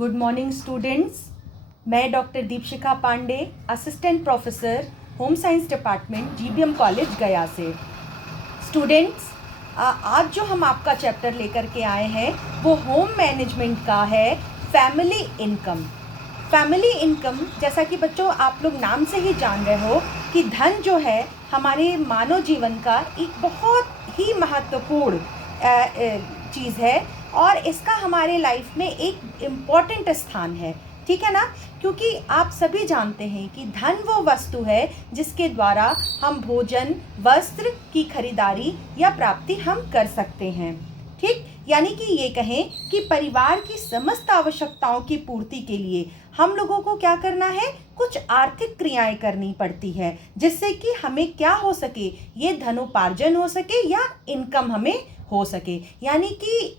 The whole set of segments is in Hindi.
Good morning students. मैं doctor Deepshikha Pandey, assistant professor home science department GBM college Gaya से। स्टूडेंट्स, आज जो हम आपका चैप्टर लेकर के आए हैं वो होम मैनेजमेंट का है, फैमिली इनकम। फैमिली इनकम, जैसा कि बच्चों आप लोग नाम से ही जान रहे हो कि धन जो है हमारे मानव जीवन का एक बहुत ही महत्वपूर्ण चीज़ है और इसका हमारे लाइफ में एक इम्पॉर्टेंट स्थान है। ठीक है ना? क्योंकि आप सभी जानते हैं कि धन वो वस्तु है जिसके द्वारा हम भोजन, वस्त्र की खरीदारी या प्राप्ति हम कर सकते हैं। ठीक, यानी कि ये कहें कि परिवार की समस्त आवश्यकताओं की पूर्ति के लिए हम लोगों को क्या करना है, कुछ आर्थिक क्रियाएं करनी पड़ती है जिससे कि हमें क्या हो सके, ये धनोपार्जन हो सके या इनकम हमें हो सके। यानी कि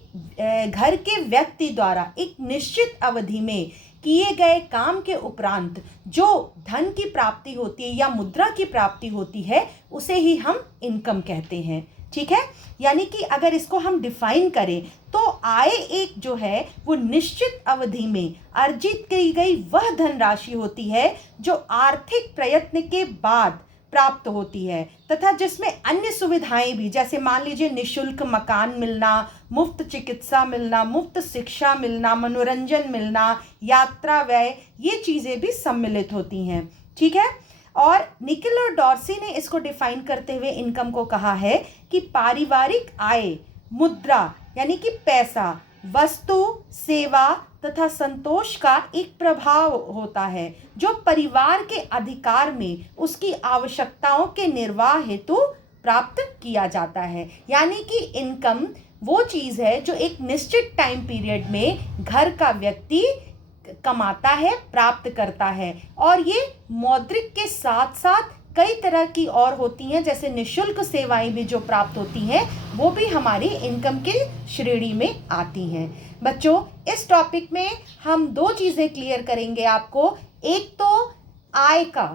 घर के व्यक्ति द्वारा एक निश्चित अवधि में किए गए काम के उपरांत जो धन की प्राप्ति होती है या मुद्रा की प्राप्ति होती है उसे ही हम इनकम कहते हैं। ठीक है, यानी कि अगर इसको हम डिफाइन करें तो आय एक जो है वो निश्चित अवधि में अर्जित की गई वह धनराशि होती है जो आर्थिक प्रयत्न के बाद प्राप्त होती है तथा जिसमें अन्य सुविधाएं भी, जैसे मान लीजिए निशुल्क मकान मिलना, मुफ्त चिकित्सा मिलना, मुफ्त शिक्षा मिलना, मनोरंजन मिलना, यात्रा व्यय, ये चीज़ें भी सम्मिलित होती हैं। ठीक है, और निकल और डॉर्सी ने इसको डिफाइन करते हुए इनकम को कहा है कि पारिवारिक आय मुद्रा यानी कि पैसा, वस्तु, सेवा तथा संतोष का एक प्रभाव होता है जो परिवार के अधिकार में उसकी आवश्यकताओं के निर्वाह हेतु प्राप्त किया जाता है। यानी कि इनकम वो चीज़ है जो एक निश्चित टाइम पीरियड में घर का व्यक्ति कमाता है, प्राप्त करता है, और ये मौद्रिक के साथ साथ कई तरह की और होती हैं, जैसे निशुल्क सेवाएं भी जो प्राप्त होती हैं वो भी हमारी इनकम की श्रेणी में आती हैं। बच्चों, इस टॉपिक में हम दो चीज़ें क्लियर करेंगे आपको। एक तो आय का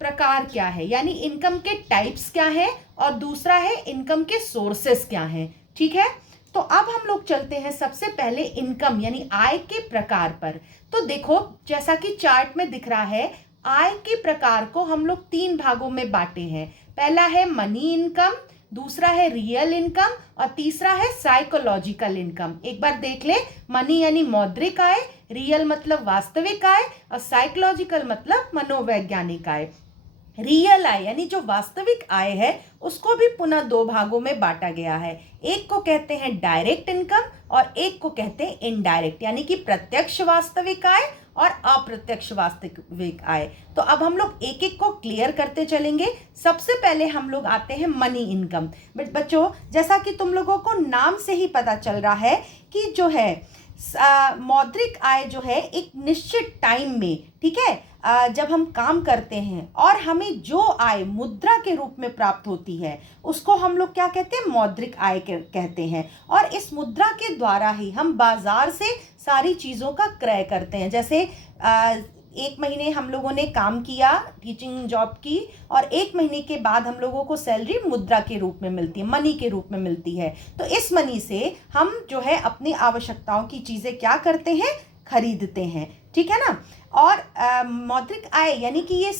प्रकार क्या है, यानी इनकम के टाइप्स क्या हैं, और दूसरा है इनकम के सोर्सेस क्या हैं। ठीक है, तो अब हम लोग चलते हैं सबसे पहले इनकम यानी आय के प्रकार पर। तो देखो, जैसा कि चार्ट में दिख रहा है, आय के प्रकार को हम लोग तीन भागों में बांटे हैं। पहला है मनी इनकम, दूसरा है रियल इनकम और तीसरा है साइकोलॉजिकल इनकम। एक बार देख ले, मनी यानी मौद्रिक आय, रियल मतलब वास्तविक आय और साइकोलॉजिकल मतलब मनोवैज्ञानिक आय। रियल आय यानी जो वास्तविक आय है उसको भी पुनः दो भागों में बांटा गया है। एक को कहते हैं डायरेक्ट इनकम और एक को कहते हैं इनडायरेक्ट, यानी कि प्रत्यक्ष वास्तविक आय और अप्रत्यक्ष वास्तविक आय। तो अब हम लोग एक एक को क्लियर करते चलेंगे। सबसे पहले हम लोग आते हैं मनी इनकम। बच्चों, जैसा कि तुम लोगों को नाम से ही पता चल रहा है कि जो है मौद्रिक आय जो है एक निश्चित टाइम में, ठीक है, जब हम काम करते हैं और हमें जो आय मुद्रा के रूप में प्राप्त होती है उसको हम लोग क्या कहते हैं, मौद्रिक आय कहते हैं। और इस मुद्रा के द्वारा ही हम बाजार से सारी चीज़ों का क्रय करते हैं। जैसे एक महीने हम लोगों ने काम किया, टीचिंग जॉब की, और एक महीने के बाद हम लोगों को सैलरी मुद्रा के रूप में मिलती है, मनी के रूप में मिलती है। तो इस मनी से हम जो है अपनी आवश्यकताओं की चीज़ें क्या करते हैं, खरीदते हैं। ठीक है ना? और मौद्रिक आय यानी कि ये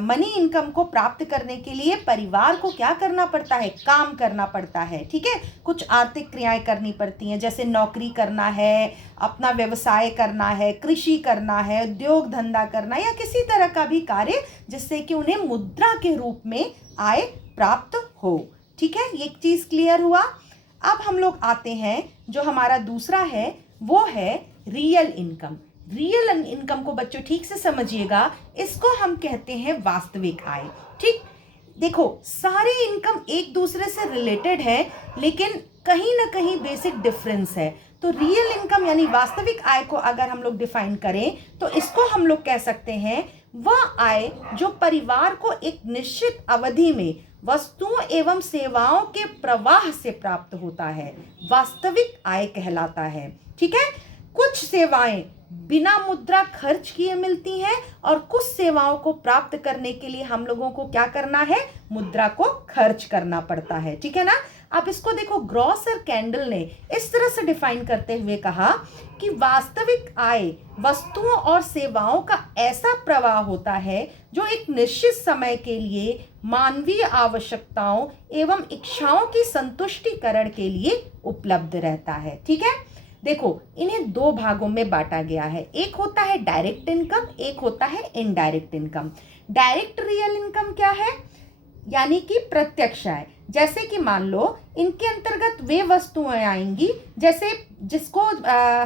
मनी इनकम को प्राप्त करने के लिए परिवार को क्या करना पड़ता है, काम करना पड़ता है। ठीक है, कुछ आर्थिक क्रियाएं करनी पड़ती हैं, जैसे नौकरी करना है, अपना व्यवसाय करना है, कृषि करना है, उद्योग धंधा करना या किसी तरह का भी कार्य जिससे कि उन्हें मुद्रा के रूप में आय प्राप्त हो। ठीक है, ये चीज़ क्लियर हुआ। अब हम लोग आते हैं, जो हमारा दूसरा है वो है रियल इनकम। रियल इनकम को बच्चों ठीक से समझिएगा, इसको हम कहते हैं वास्तविक आय। ठीक, देखो, सारे इनकम एक दूसरे से रिलेटेड है लेकिन कहीं ना कहीं बेसिक डिफरेंस है। तो रियल इनकम यानी वास्तविक आय को अगर हम लोग डिफाइन करें तो इसको हम लोग कह सकते हैं वह आय जो परिवार को एक निश्चित अवधि में वस्तुओं एवं सेवाओं के प्रवाह से प्राप्त होता है, वास्तविक आय कहलाता है। ठीक है, कुछ सेवाएं बिना मुद्रा खर्च किए मिलती हैं, और कुछ सेवाओं को प्राप्त करने के लिए हम लोगों को क्या करना है, मुद्रा को खर्च करना पड़ता है। ठीक है ना। आप इसको देखो, ग्रॉसर कैंडल ने इस तरह से डिफाइन करते हुए कहा कि वास्तविक आय वस्तुओं और सेवाओं का ऐसा प्रवाह होता है जो एक निश्चित समय के लिए मानवीय आवश्यकताओं एवं इच्छाओं की संतुष्टिकरण के लिए उपलब्ध रहता है। ठीक है। देखो, इन्हें दो भागों में बांटा गया है। एक होता है डायरेक्ट इनकम, एक होता है indirect income. Direct real income क्या है, यानी कि प्रत्यक्ष आय। जैसे कि मान लो इनके अंतर्गत वे वस्तुएं आएंगी जैसे जिसको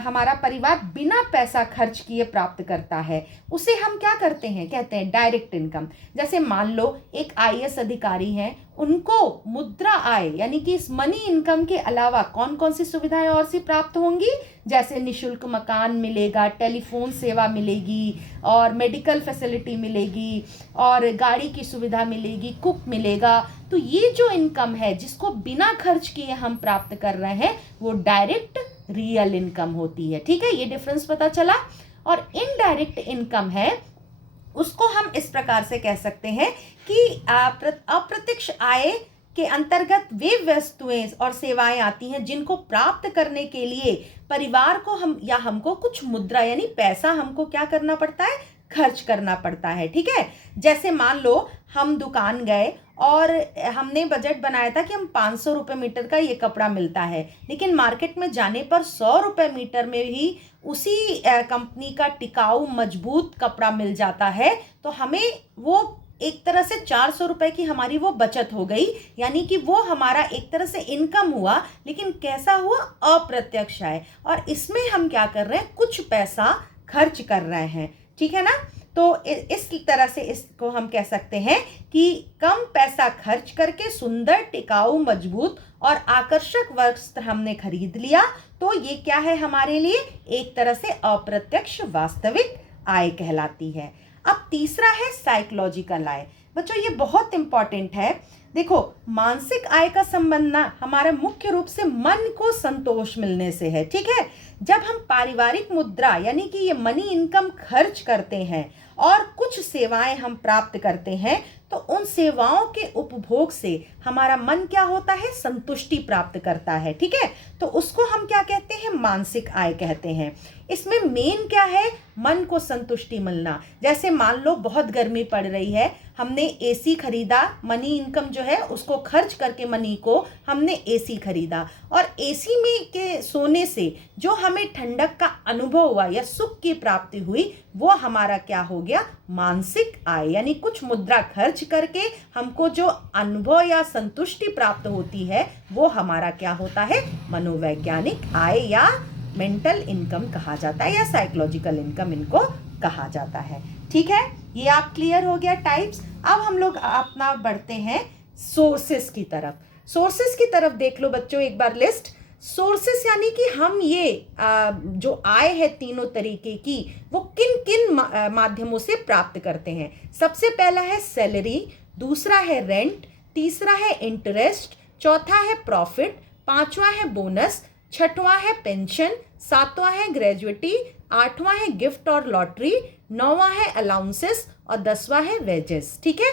हमारा परिवार बिना पैसा खर्च किए प्राप्त करता है, उसे हम क्या करते हैं, कहते हैं डायरेक्ट इनकम। जैसे मान लो एक आईएएस अधिकारी हैं, उनको मुद्रा आय यानी कि इस मनी इनकम के अलावा कौन कौन सी सुविधाएं और सी प्राप्त होंगी, जैसे निशुल्क मकान मिलेगा, टेलीफोन सेवा मिलेगी, और मेडिकल फैसिलिटी मिलेगी, और गाड़ी की सुविधा मिलेगी, कुक मिलेगा। तो ये जो इनकम है जिसको बिना खर्च किए हम प्राप्त कर रहे हैं, वो डायरेक्ट रियल इनकम होती है। ठीक है, ये डिफरेंस पता चला। और इनडायरेक्ट इनकम है, उसको हम इस प्रकार से कह सकते हैं कि अप्रत्यक्ष आय के अंतर्गत वे वस्तुएं और सेवाएं आती हैं जिनको प्राप्त करने के लिए परिवार को हमको कुछ मुद्रा यानी पैसा हमको क्या करना पड़ता है, खर्च करना पड़ता है। ठीक है। जैसे मान लो हम दुकान गए और हमने बजट बनाया था कि हम 500 रुपये मीटर का ये कपड़ा मिलता है, लेकिन मार्केट में जाने पर 100 रुपये मीटर में ही उसी कंपनी का टिकाऊ मजबूत कपड़ा मिल जाता है, तो हमें वो एक तरह से 400 रुपये की हमारी वो बचत हो गई, यानी कि वो हमारा एक तरह से इनकम हुआ, लेकिन कैसा हुआ, अप्रत्यक्ष आय। और इसमें हम क्या कर रहे हैं, कुछ पैसा खर्च कर रहे हैं। ठीक है ना। तो इस तरह से इसको हम कह सकते हैं कि कम पैसा खर्च करके सुंदर, टिकाऊ, मजबूत और आकर्षक वस्त्र हमने खरीद लिया, तो ये क्या है हमारे लिए, एक तरह से अप्रत्यक्ष वास्तविक आय कहलाती है। अब तीसरा है साइकोलॉजिकल आय। बच्चों, ये बहुत इंपॉर्टेंट है। देखो, मानसिक आय का संबंध ना हमारा मुख्य रूप से मन को संतोष मिलने से है। ठीक है। जब हम पारिवारिक मुद्रा यानी कि ये मनी इनकम खर्च करते हैं और कुछ सेवाएं हम प्राप्त करते हैं, तो उन सेवाओं के उपभोग से हमारा मन क्या होता है, संतुष्टि प्राप्त करता है। ठीक है। तो उसको हम क्या कहते हैं, मानसिक आय कहते हैं। इसमें मेन क्या है, मन को संतुष्टि मिलना। जैसे मान लो बहुत गर्मी पड़ रही है, हमने एसी खरीदा, मनी इनकम जो है उसको खर्च करके मनी को हमने एसी खरीदा, और एसी में के सोने से जो हमें ठंडक का अनुभव हुआ या सुख की प्राप्ति हुई, वो हमारा क्या हो गया, मानसिक आय। यानी कुछ मुद्रा खर्च करके हमको जो अनुभव या संतुष्टि प्राप्त होती है, वो हमारा क्या होता है, मनोवैज्ञानिक आय या मेंटल इनकम कहा जाता है, या साइकोलॉजिकल इनकम इनको कहा जाता है। ठीक है, ये आप क्लियर हो गया टाइप्स। अब हम लोग अपना बढ़ते हैं सोर्सेस की तरफ। सोर्सेस की तरफ देख लो बच्चों एक बार लिस्ट। सोर्सेस यानी कि हम ये जो आय है तीनों तरीके की, वो किन किन माध्यमों से प्राप्त करते हैं। सबसे पहला है सैलरी, दूसरा है रेंट, तीसरा है इंटरेस्ट, चौथा है प्रॉफिट, पांचवा है बोनस, छठवां है पेंशन, सातवां है ग्रेजुएटी, आठवां है गिफ्ट और लॉटरी, नौवां है अलाउंसेस और 10वां है वेजेस। ठीक है।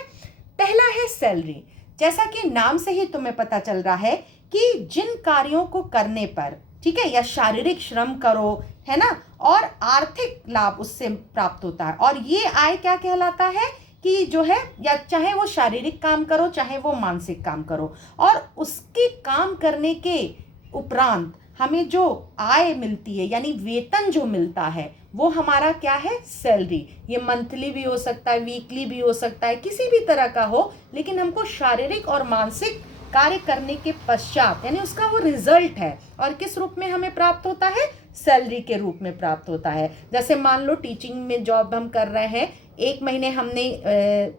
पहला है सैलरी। जैसा कि नाम से ही तुम्हें पता चल रहा है कि जिन कार्यों को करने पर, ठीक है, या शारीरिक श्रम करो, है ना, और आर्थिक लाभ उससे प्राप्त होता है, और ये आय क्या कहलाता है कि जो है, या चाहे वो शारीरिक काम करो चाहे वो मानसिक काम करो, और उसके काम करने के उपरांत हमें जो आय मिलती है यानी वेतन जो मिलता है, वो हमारा क्या है, सैलरी। ये मंथली भी हो सकता है, वीकली भी हो सकता है, किसी भी तरह का हो, लेकिन हमको शारीरिक और मानसिक कार्य करने के पश्चात यानी उसका वो रिजल्ट है, और किस रूप में हमें प्राप्त होता है, सैलरी के रूप में प्राप्त होता है। जैसे मान लो टीचिंग में जॉब हम कर रहे हैं, 1 महीने हमने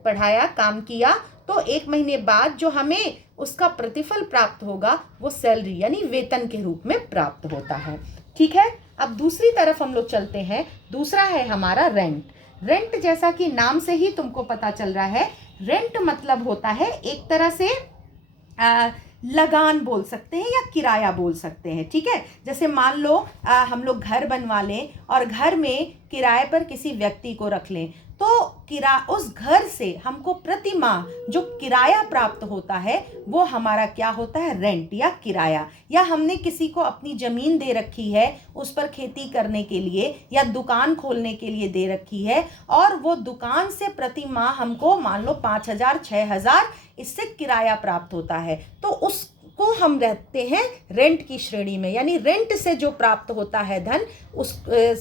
पढ़ाया, काम किया, तो 1 महीने बाद जो हमें उसका प्रतिफल प्राप्त होगा वो सैलरी यानी वेतन के रूप में प्राप्त होता है। ठीक है। अब दूसरी तरफ हम लोग चलते हैं। दूसरा है हमारा रेंट। रेंट जैसा कि नाम से ही तुमको पता चल रहा है, रेंट मतलब होता है एक तरह से लगान बोल सकते हैं या किराया बोल सकते हैं, ठीक है। जैसे मान लो हम लोग घर बनवा लें और घर में किराए पर किसी व्यक्ति को रख लें, तो उस घर से हमको प्रति माह जो किराया प्राप्त होता है वो हमारा क्या होता है, रेंट या किराया। या हमने किसी को अपनी ज़मीन दे रखी है उस पर खेती करने के लिए या दुकान खोलने के लिए दे रखी है, और वो दुकान से प्रति माह हमको मान लो 5,000 6,000 इससे किराया प्राप्त होता है, तो उसको हम रहते हैं रेंट की श्रेणी में। यानी रेंट से जो प्राप्त होता है धन,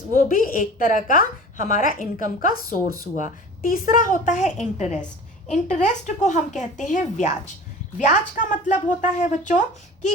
वो भी एक तरह का हमारा इनकम का सोर्स हुआ। तीसरा होता है इंटरेस्ट। इंटरेस्ट को हम कहते हैं ब्याज। ब्याज का मतलब होता है बच्चों कि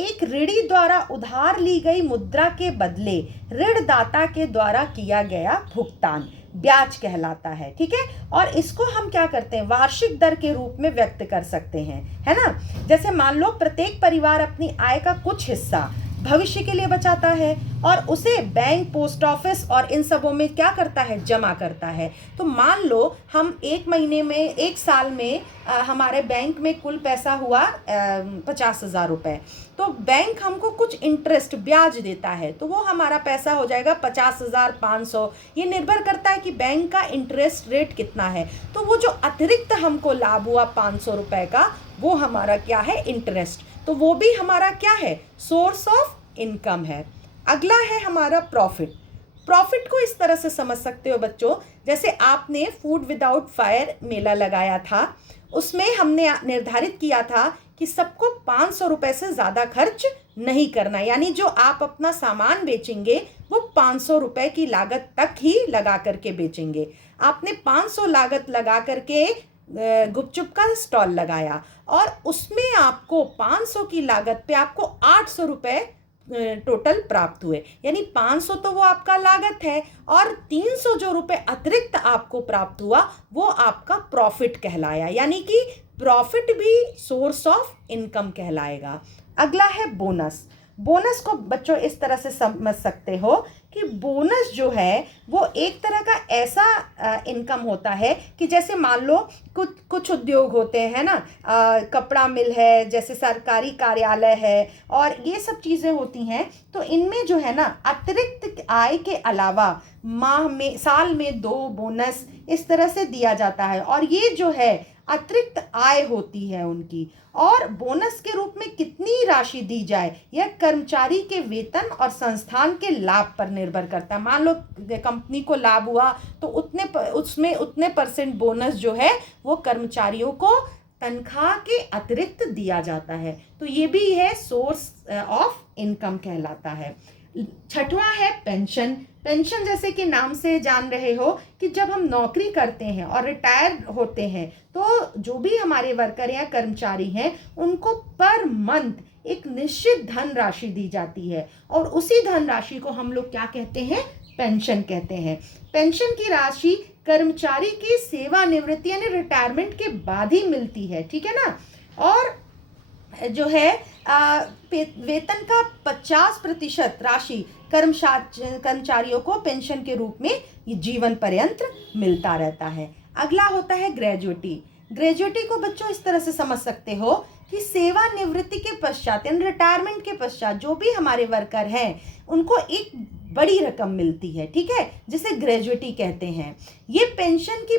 एक ऋणी द्वारा उधार ली गई मुद्रा के बदले ऋणदाता के द्वारा किया गया भुगतान ब्याज कहलाता है, ठीक है। और इसको हम क्या करते हैं, वार्षिक दर के रूप में व्यक्त कर सकते हैं, है ना। जैसे मान लो प्रत्येक परिवार अपनी आय का कुछ हिस्सा भविष्य के लिए बचाता है और उसे बैंक, पोस्ट ऑफिस और इन सबों में क्या करता है, जमा करता है। तो मान लो हम एक महीने में, एक साल में हमारे बैंक में कुल पैसा हुआ 50,000 रुपये, तो बैंक हमको कुछ इंटरेस्ट ब्याज देता है, तो वो हमारा पैसा हो जाएगा 50,500। ये निर्भर करता है कि बैंक का इंटरेस्ट रेट कितना है। तो वो जो अतिरिक्त हमको लाभ हुआ 500 रुपये का, वो हमारा क्या है, इंटरेस्ट। तो वो भी हमारा क्या है, सोर्स ऑफ इनकम है। अगला है हमारा प्रॉफिट। प्रॉफिट को इस तरह से समझ सकते हो बच्चों, जैसे आपने फूड विदाउट फायर मेला लगाया था, उसमें हमने निर्धारित किया था कि सबको 500 रुपये से ज़्यादा खर्च नहीं करना। यानी जो आप अपना सामान बेचेंगे वो 500 रुपये की लागत तक ही लगा करके बेचेंगे। आपने 500 लागत लगा करके गुपचुप का स्टॉल लगाया और उसमें आपको 500 की लागत पे आपको 800 रुपये टोटल प्राप्त हुए। यानी 500 तो वो आपका लागत है और 300 जो रुपए अतिरिक्त आपको प्राप्त हुआ वो आपका प्रॉफिट कहलाया। यानी कि प्रॉफिट भी सोर्स ऑफ इनकम कहलाएगा। अगला है बोनस। बोनस को बच्चों इस तरह से समझ सकते हो कि बोनस जो है वो एक तरह का ऐसा इनकम होता है कि जैसे मान लो कुछ उद्योग होते हैं ना, कपड़ा मिल है, जैसे सरकारी कार्यालय है और ये सब चीज़ें होती हैं, तो इनमें जो है ना अतिरिक्त आय के अलावा माह में, साल में 2 बोनस इस तरह से दिया जाता है और ये जो है अतिरिक्त आय होती है उनकी। और बोनस के रूप में कितनी राशि दी जाए यह कर्मचारी के वेतन और संस्थान के लाभ पर निर्भर करता है। मान लो कंपनी को लाभ हुआ तो उसमें उतने % बोनस जो है वो कर्मचारियों को तनख्वाह के अतिरिक्त दिया जाता है। तो ये भी है सोर्स ऑफ इनकम कहलाता है। छठवां है पेंशन। पेंशन जैसे कि नाम से जान रहे हो कि जब हम नौकरी करते हैं और रिटायर होते हैं तो जो भी हमारे वर्कर या कर्मचारी हैं उनको पर मंथ एक निश्चित धन राशि दी जाती है और उसी धन राशि को हम लोग क्या कहते हैं, पेंशन कहते हैं। पेंशन की राशि कर्मचारी की सेवानिवृत्ति यानी रिटायरमेंट के बाद ही मिलती है, ठीक है ना। और जो है वेतन का 50% राशि कर्मचारियों को पेंशन के रूप में जीवन पर्यंत मिलता रहता है। अगला होता है ग्रेजुएटी। ग्रेजुएटी को बच्चों इस तरह से समझ सकते हो कि सेवानिवृत्ति के पश्चात यानी रिटायरमेंट के पश्चात जो भी हमारे वर्कर हैं उनको एक बड़ी रकम मिलती है, ठीक है, जिसे ग्रेजुएटी कहते हैं। ये पेंशन की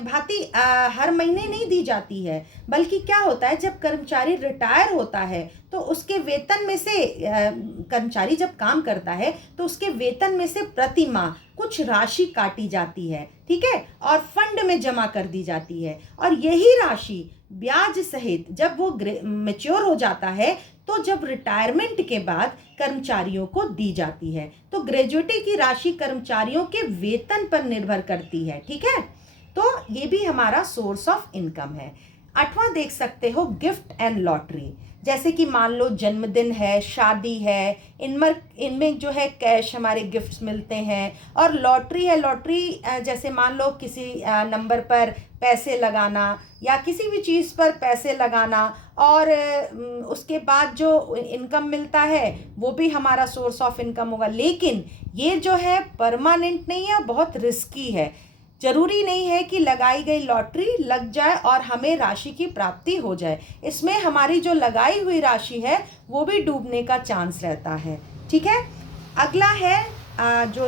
भांति हर महीने नहीं दी जाती है, बल्कि क्या होता है जब कर्मचारी रिटायर होता है तो उसके वेतन में से कर्मचारी जब काम करता है तो उसके वेतन में से प्रति माह कुछ राशि काटी जाती है, ठीक है, और फंड में जमा कर दी जाती है और यही राशि ब्याज सहित जब वो मैच्योर हो जाता है तो जब रिटायरमेंट के बाद कर्मचारियों को दी जाती है। तो ग्रेजुएटी की राशि कर्मचारियों के वेतन पर निर्भर करती है, ठीक है। तो ये भी हमारा सोर्स ऑफ इनकम है। 8वां देख सकते हो गिफ्ट एंड लॉटरी। जैसे कि मान लो जन्मदिन है, शादी है, इनमें जो है कैश हमारे गिफ्ट्स मिलते हैं। और लॉटरी है, लॉटरी जैसे मान लो किसी नंबर पर पैसे लगाना या किसी भी चीज़ पर पैसे लगाना और उसके बाद जो इनकम मिलता है वो भी हमारा सोर्स ऑफ इनकम होगा। लेकिन ये जो है परमानेंट नहीं है, बहुत रिस्की है। जरूरी नहीं है कि लगाई गई लॉटरी लग जाए और हमें राशि की प्राप्ति हो जाए। इसमें हमारी जो लगाई हुई राशि है वो भी डूबने का चांस रहता है। ठीक है, अगला है जो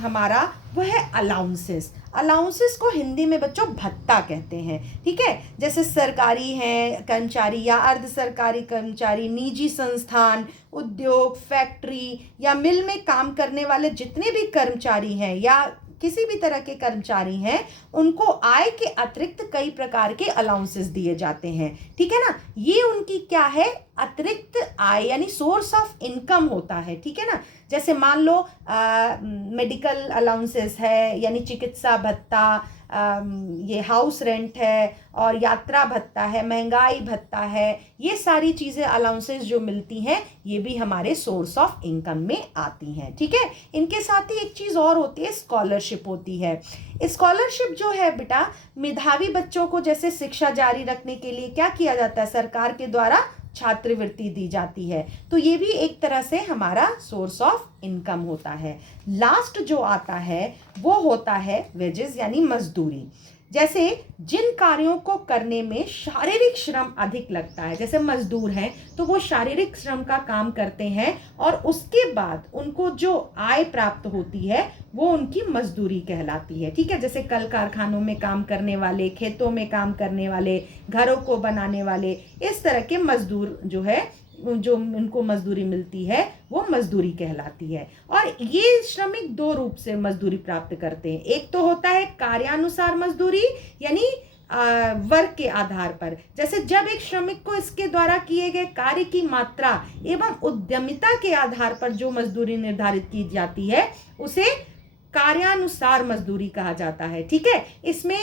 हमारा वो है अलाउंसेस। अलाउंसेस को हिंदी में बच्चों भत्ता कहते हैं। ठीक है, जैसे सरकारी हैं कर्मचारी या अर्ध सरकारी कर्मचारी, निजी संस्थान, उद्योग, फैक्ट्री या मिल में काम करने वाले जितने भी कर्मचारी हैं या किसी भी तरह के कर्मचारी हैं, उनको आय के अतिरिक्त कई प्रकार के अलाउंसेस दिए जाते हैं। ठीक है ना, ये उनकी क्या है, अतिरिक्त आय यानी सोर्स ऑफ इनकम होता है। ठीक है ना, जैसे मान लो मेडिकल अलाउंसेस है यानी चिकित्सा भत्ता, ये हाउस रेंट है और यात्रा भत्ता है, महंगाई भत्ता है, ये सारी चीज़ें अलाउंसेस जो मिलती हैं ये भी हमारे सोर्स ऑफ इनकम में आती हैं। ठीक है, इनके साथ ही एक चीज़ और होती है, स्कॉलरशिप होती है। स्कॉलरशिप जो है बेटा, मेधावी बच्चों को जैसे शिक्षा जारी रखने के लिए क्या किया जाता है, सरकार के द्वारा छात्रवृत्ति दी जाती है, तो ये भी एक तरह से हमारा सोर्स ऑफ इनकम होता है। लास्ट जो आता है वो होता है वेजेस यानी मजदूरी। जैसे जिन कार्यों को करने में शारीरिक श्रम अधिक लगता है, जैसे मजदूर हैं तो वो शारीरिक श्रम का काम करते हैं और उसके बाद उनको जो आय प्राप्त होती है वो उनकी मजदूरी कहलाती है। ठीक है, जैसे कल कारखानों में काम करने वाले, खेतों में काम करने वाले, घरों को बनाने वाले, इस तरह के मजदूर जो है, जो उनको मजदूरी मिलती है वो मजदूरी कहलाती है। और ये श्रमिक दो रूप से मजदूरी प्राप्त करते हैं। एक तो होता है कार्यानुसार मजदूरी यानी वर्ग के आधार पर, जैसे जब एक श्रमिक को इसके द्वारा किए गए कार्य की मात्रा एवं उद्यमिता के आधार पर जो मजदूरी निर्धारित की जाती है उसे कार्यानुसार मजदूरी कहा जाता है। ठीक है, इसमें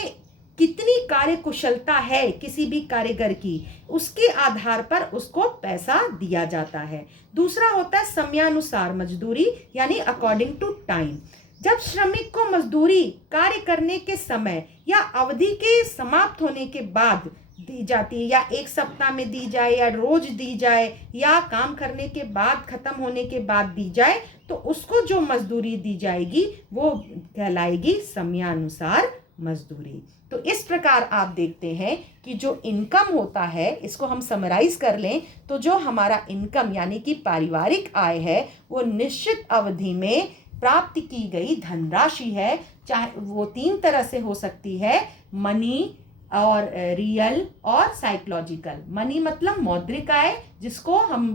कितनी कार्य कुशलता है किसी भी कारीगर की, उसके आधार पर उसको पैसा दिया जाता है। दूसरा होता है समयानुसार मजदूरी यानी अकॉर्डिंग टू टाइम। जब श्रमिक को मजदूरी कार्य करने के समय या अवधि के समाप्त होने के बाद दी जाती है, या एक सप्ताह में दी जाए या रोज दी जाए या काम करने के बाद खत्म होने के बाद दी जाए, तो उसको जो मजदूरी दी जाएगी वो कहलाएगी समयानुसार मजदूरी। तो इस प्रकार आप देखते हैं कि जो इनकम होता है, इसको हम समराइज कर लें तो जो हमारा इनकम यानी कि पारिवारिक आय है वो निश्चित अवधि में प्राप्त की गई धनराशि है। चाहे वो तीन तरह से हो सकती है, मनी और रियल और साइकोलॉजिकल। मनी मतलब मौद्रिक आय जिसको हम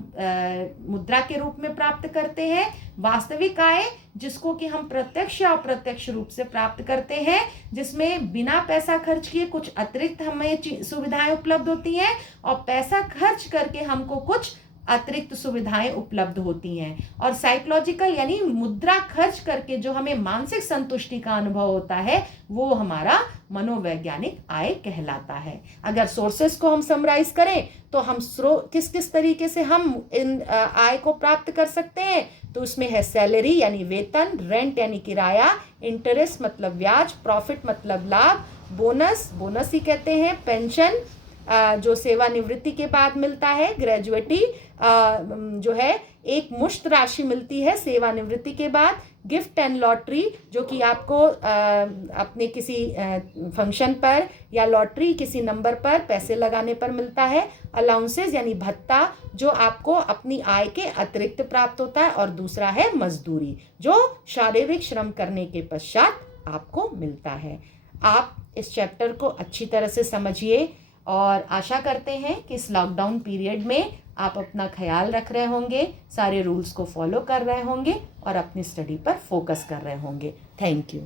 मुद्रा के रूप में प्राप्त करते हैं, वास्तविक आय जिसको कि हम प्रत्यक्ष या अप्रत्यक्ष रूप से प्राप्त करते हैं, जिसमें बिना पैसा खर्च किए कुछ अतिरिक्त हमें सुविधाएं उपलब्ध होती हैं और पैसा खर्च करके हमको कुछ अतिरिक्त सुविधाएं उपलब्ध होती हैं। और साइकोलॉजिकल यानी मुद्रा खर्च करके जो हमें मानसिक संतुष्टि का अनुभव होता है वो हमारा मनोवैज्ञानिक आय कहलाता है। अगर सोर्सेस को हम समराइज करें तो हम किस किस तरीके से हम इन आय को प्राप्त कर सकते हैं, तो उसमें है सैलरी यानी वेतन, रेंट यानी किराया, इंटरेस्ट मतलब ब्याज, प्रॉफिट मतलब लाभ, बोनस ही कहते हैं, पेंशन जो सेवानिवृत्ति के बाद मिलता है, ग्रेजुएटी जो है एक मुश्त राशि मिलती है सेवानिवृत्ति के बाद, गिफ्ट एंड लॉटरी जो कि आपको अपने किसी फंक्शन पर या लॉटरी किसी नंबर पर पैसे लगाने पर मिलता है, अलाउंसेस यानी भत्ता जो आपको अपनी आय के अतिरिक्त प्राप्त होता है, और दूसरा है मजदूरी जो शारीरिक श्रम करने के पश्चात आपको मिलता है। आप इस चैप्टर को अच्छी तरह से समझिए और आशा करते हैं कि इस लॉकडाउन पीरियड में आप अपना ख्याल रख रहे होंगे, सारे रूल्स को फॉलो कर रहे होंगे और अपनी स्टडी पर फोकस कर रहे होंगे। Thank you.